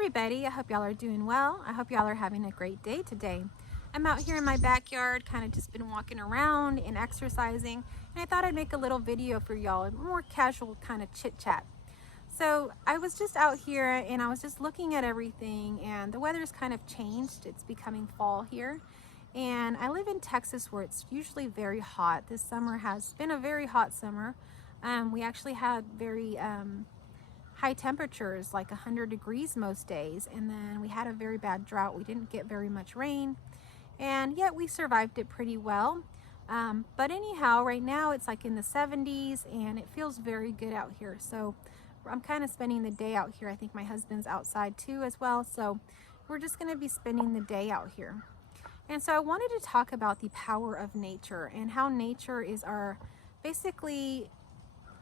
everybody, I hope y'all are doing well. I hope y'all are having a great day today. I'm out here in my backyard, kind of just been walking around and exercising, and I thought I'd make a little video for y'all, a more casual kind of chit chat. So I was just out here and I was just looking at everything, and the weather's kind of changed. It's becoming fall here, and I live in Texas where it's usually very hot. This summer has been a very hot summer. We actually had very high temperatures, like 100 degrees most days, and then we had a very bad drought. We didn't get very much rain, and yet we survived it pretty well. But anyhow, right now it's like in the 70s and it feels very good out here. So I'm kind of spending the day out here. I think my husband's outside too as well. So we're just going to be spending the day out here. And so I wanted to talk about the power of nature and how nature is our, basically,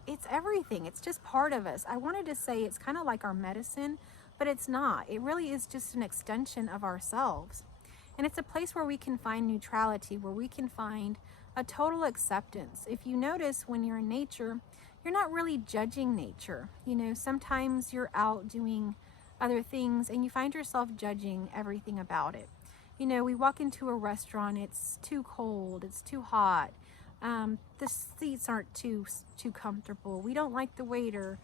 it's everything. It's just part of us. I wanted to say it's kind of like our medicine, but it's not. It really is just an extension of ourselves. And it's a place where we can find neutrality, where we can find a total acceptance. If you notice, when you're in nature, you're not really judging nature. You know, sometimes you're out doing other things and you find yourself judging everything about it. You know, we walk into a restaurant, it's too cold, it's too hot. The seats aren't too comfortable. We don't like the waiter.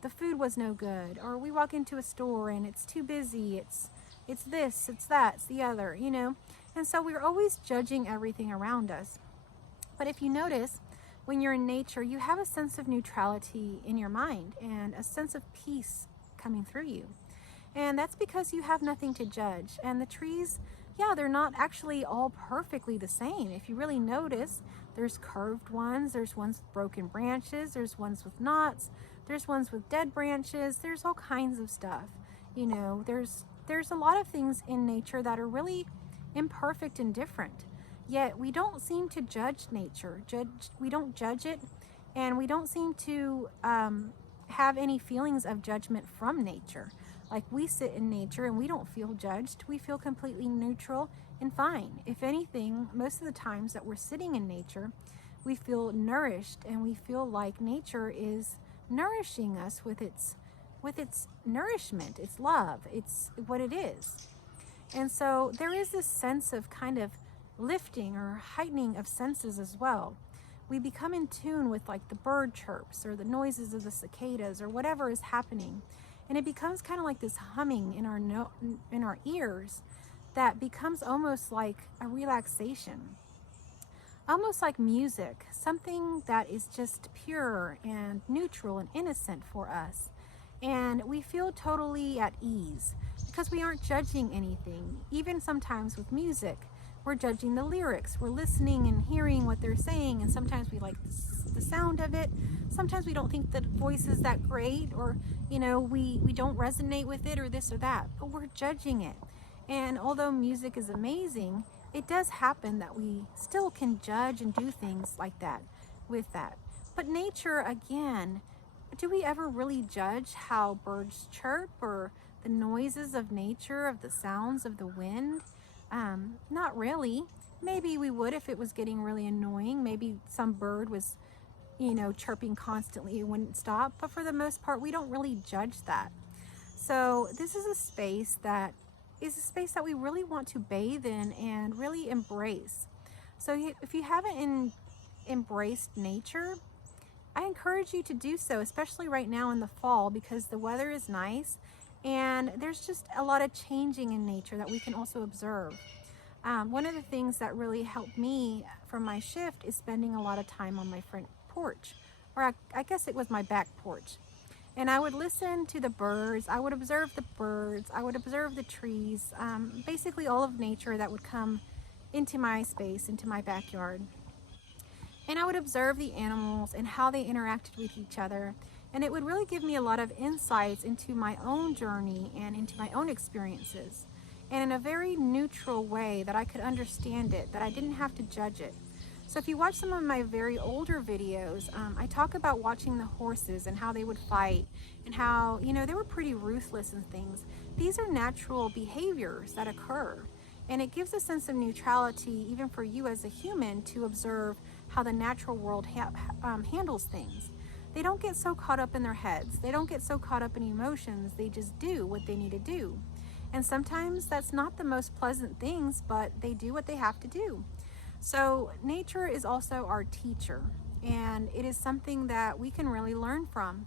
The food was no good. Or we walk into a store and it's too busy. It's this, it's that, it's the other, you know. And so we're always judging everything around us. But if you notice, when you're in nature, you have a sense of neutrality in your mind and a sense of peace coming through you. And that's because you have nothing to judge. And the trees, yeah, they're not actually all perfectly the same. If you really notice, there's curved ones, there's ones with broken branches, there's ones with knots, there's ones with dead branches, there's all kinds of stuff. You know, there's a lot of things in nature that are really imperfect and different. Yet we don't seem to judge nature. We don't judge it, and we don't seem to have any feelings of judgment from nature. Like, we sit in nature and we don't feel judged. We feel completely neutral and fine. If anything, most of the times that we're sitting in nature, we feel nourished, and we feel like nature is nourishing us with its nourishment, its love, it's what it is. And so there is this sense of kind of lifting or heightening of senses as well. We become in tune with, like, the bird chirps or the noises of the cicadas or whatever is happening. And it becomes kind of like this humming in our ears that becomes almost like a relaxation, almost like music, something that is just pure and neutral and innocent for us. And we feel totally at ease because we aren't judging anything. Even sometimes with music, we're judging the lyrics. We're listening and hearing what they're saying, and sometimes we like the sound of it. Sometimes we don't think the voice is that great, or, you know, we don't resonate with it, or this or that, but we're judging it. And although music is amazing, it does happen that we still can judge and do things like that with that. But nature, again, do we ever really judge how birds chirp or the noises of nature, of the sounds of the wind? Not really. Maybe we would if it was getting really annoying. Maybe some bird was, you know, chirping constantly, it wouldn't stop. But for the most part, we don't really judge that. So this is a space that we really want to bathe in and really embrace. So if you haven't embraced nature, I encourage you to do so, especially right now in the fall, because the weather is nice and there's just a lot of changing in nature that we can also observe. One of the things that really helped me from my shift is spending a lot of time on my front porch, or I guess it was my back porch. And I would listen to the birds, I would observe the birds, I would observe the trees, basically all of nature that would come into my space, into my backyard. And I would observe the animals and how they interacted with each other. And it would really give me a lot of insights into my own journey and into my own experiences. And in a very neutral way that I could understand it, that I didn't have to judge it. So if you watch some of my very older videos, I talk about watching the horses and how they would fight and how, you know, they were pretty ruthless and things. These are natural behaviors that occur. And it gives a sense of neutrality even for you as a human to observe how the natural world handles things. they don't get so caught up in their heads. They don't get so caught up in emotions. They just do what they need to do. And sometimes that's not the most pleasant things, but they do what they have to do. So nature is also our teacher, and it is something that we can really learn from.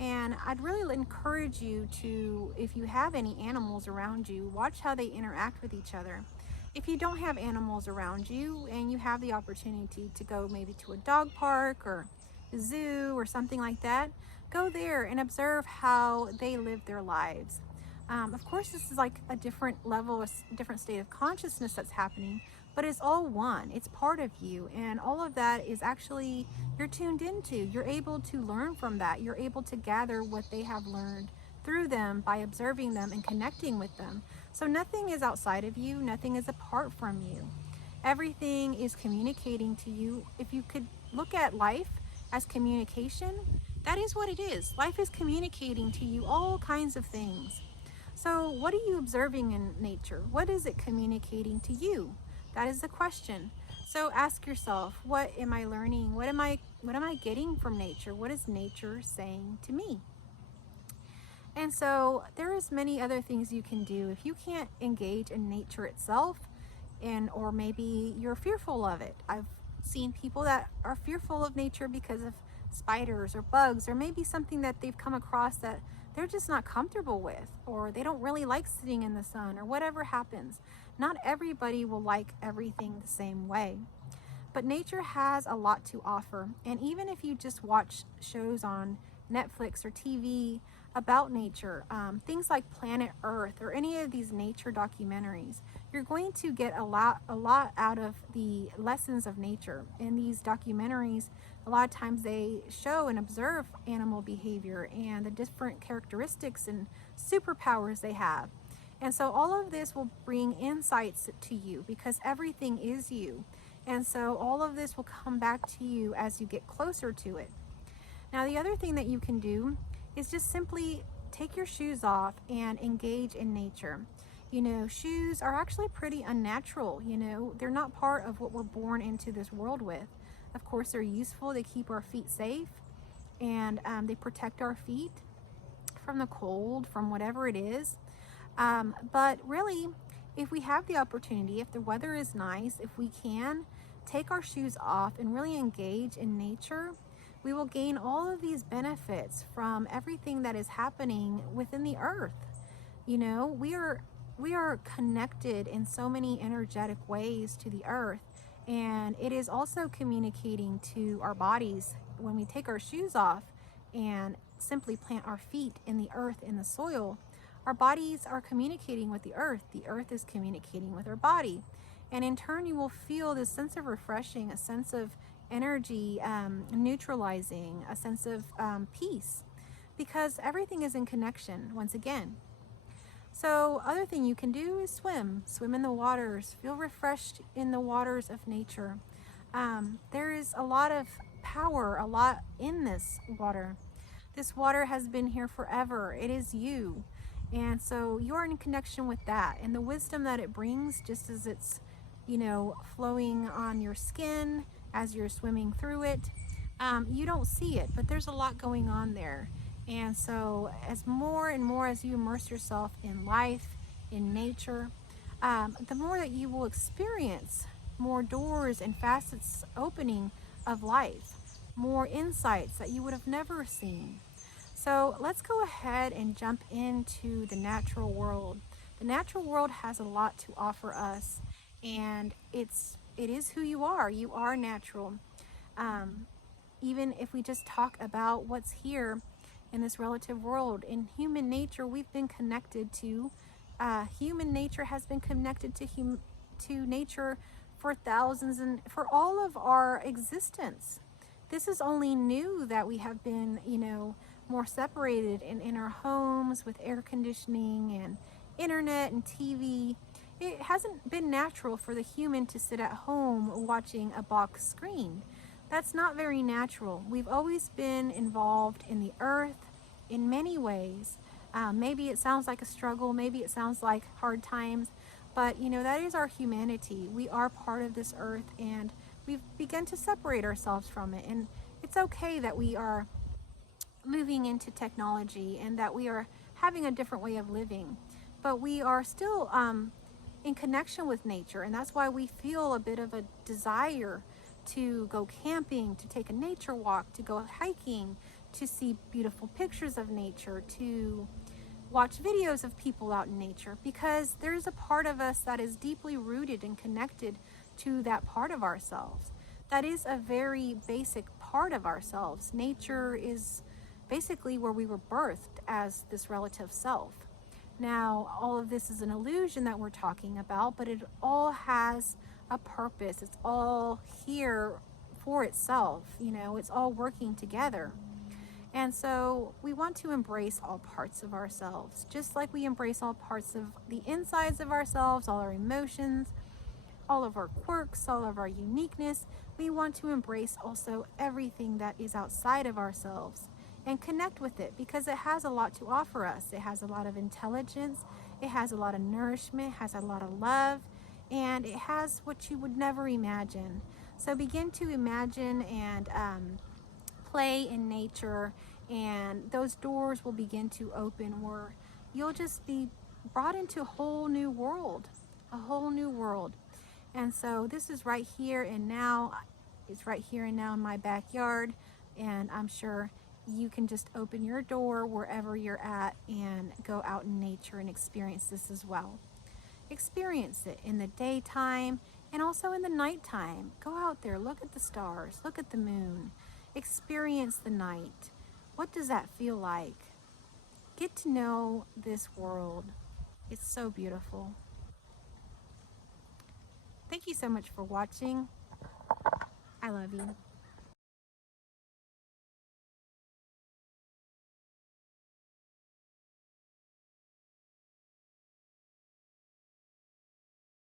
And I'd really encourage you to, if you have any animals around you, watch how they interact with each other. If you don't have animals around you and you have the opportunity to go maybe to a dog park or a zoo or something like that, go there and observe how they live their lives. Of course, this is like a different level, a different state of consciousness that's happening, but it's all one. It's part of you, and all of that is actually you're tuned into. You're able to learn from that. You're able to gather what they have learned through them by observing them and connecting with them. So nothing is outside of you, nothing is apart from you. Everything is communicating to you. If you could look at life as communication, that is what it is. Life is communicating to you all kinds of things. So what are you observing in nature? What is it communicating to you? That is the question. So ask yourself, what am I learning? What am I getting from nature? What is nature saying to me? And so there is many other things you can do. If you can't engage in nature itself, or maybe you're fearful of it. I've seen people that are fearful of nature because of spiders or bugs, or maybe something that they've come across that they're just not comfortable with, or they don't really like sitting in the sun, or whatever happens. Not everybody will like everything the same way. But nature has a lot to offer. And even if you just watch shows on Netflix or TV about nature, things like Planet Earth or any of these nature documentaries, you're going to get a lot out of the lessons of nature. In these documentaries, a lot of times they show and observe animal behavior and the different characteristics and superpowers they have. And so all of this will bring insights to you because everything is you. And so all of this will come back to you as you get closer to it. Now, the other thing that you can do is just simply take your shoes off and engage in nature. You know, shoes are actually pretty unnatural. You know, they're not part of what we're born into this world with. Of course, they're useful. They keep our feet safe, and they protect our feet from the cold, from whatever it is. But really, if we have the opportunity, if the weather is nice, if we can take our shoes off and really engage in nature, we will gain all of these benefits from everything that is happening within the earth. You know, we are connected in so many energetic ways to the earth, and it is also communicating to our bodies when we take our shoes off and simply plant our feet in the earth, in the soil. Our bodies are communicating with the earth is communicating with our body, and in turn you will feel this sense of refreshing, a sense of energy, neutralizing, a sense of peace, because everything is in connection once again. So other thing you can do is swim in the waters, feel refreshed in the waters of nature. There is a lot of power, a lot in this water. This water has been here forever. It is you. And so you're in connection with that and the wisdom that it brings, just as it's, you know, flowing on your skin as you're swimming through it. You don't see it, but there's a lot going on there. And so as more and more as you immerse yourself in life, in nature, the more that you will experience more doors and facets opening of life, more insights that you would have never seen. So let's go ahead and jump into the natural world. The natural world has a lot to offer us, and it is who you are. You are natural. Even if we just talk about what's here in this relative world, in human nature, we've been connected to. Human nature has been connected to nature for thousands and for all of our existence. This is only new that we have been, you know, more separated in our homes with air conditioning and internet and TV. It hasn't been natural for the human to sit at home watching a box screen. That's not very natural. We've always been involved in the earth in many ways. Maybe it sounds like a struggle, maybe it sounds like hard times, but you know, that is our humanity. We are part of this earth, and we've begun to separate ourselves from it. And it's okay that we are moving into technology and that we are having a different way of living, but we are still in connection with nature, and that's why we feel a bit of a desire to go camping, to take a nature walk, to go hiking, to see beautiful pictures of nature, to watch videos of people out in nature, because there's a part of us that is deeply rooted and connected to that part of ourselves. That is a very basic part of ourselves. Nature is basically where we were birthed as this relative self. Now, all of this is an illusion that we're talking about, but it all has a purpose. It's all here for itself. You know, it's all working together. And so we want to embrace all parts of ourselves, just like we embrace all parts of the insides of ourselves, all our emotions, all of our quirks, all of our uniqueness. We want to embrace also everything that is outside of ourselves and connect with it, because it has a lot to offer us. It has a lot of intelligence, it has a lot of nourishment, it has a lot of love, and it has what you would never imagine. So begin to imagine and play in nature, and those doors will begin to open where you'll just be brought into a whole new world, a whole new world. And so this is right here and now. It's right here and now in my backyard, and I'm sure you can just open your door wherever you're at and go out in nature and experience this as well. Experience it in the daytime and also in the nighttime. Go out there, look at the stars, look at the moon, experience the night. What does that feel like? Get to know this world. It's so beautiful. Thank you so much for watching. I love you.